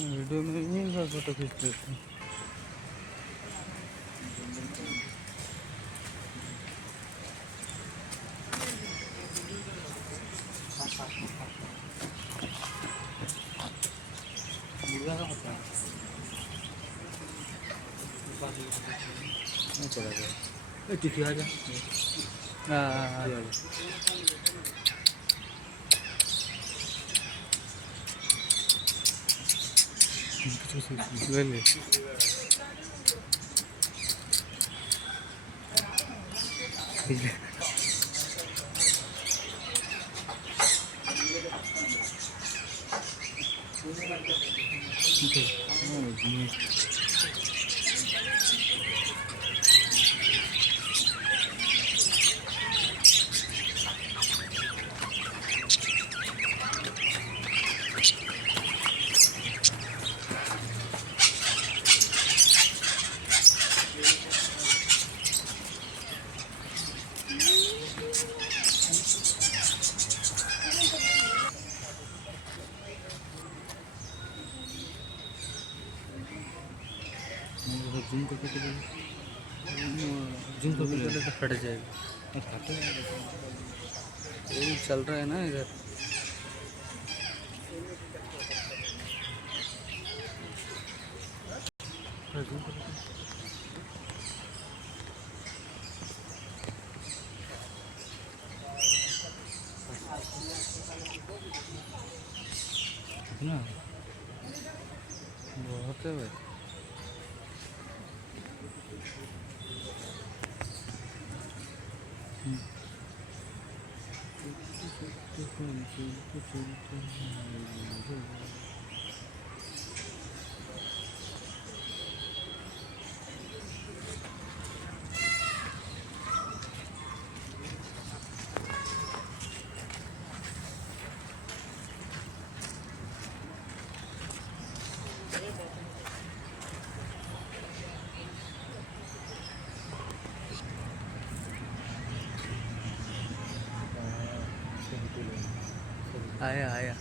वीडियो में नहीं था, फोटो खींचते थे। नहीं चला गया टिफी आ जा। हाँ ले ले जूम करके जूम करके तो फट जाएगा। फटे यही चल रहा है ना इधर। ना बहुत है भाई। आया आया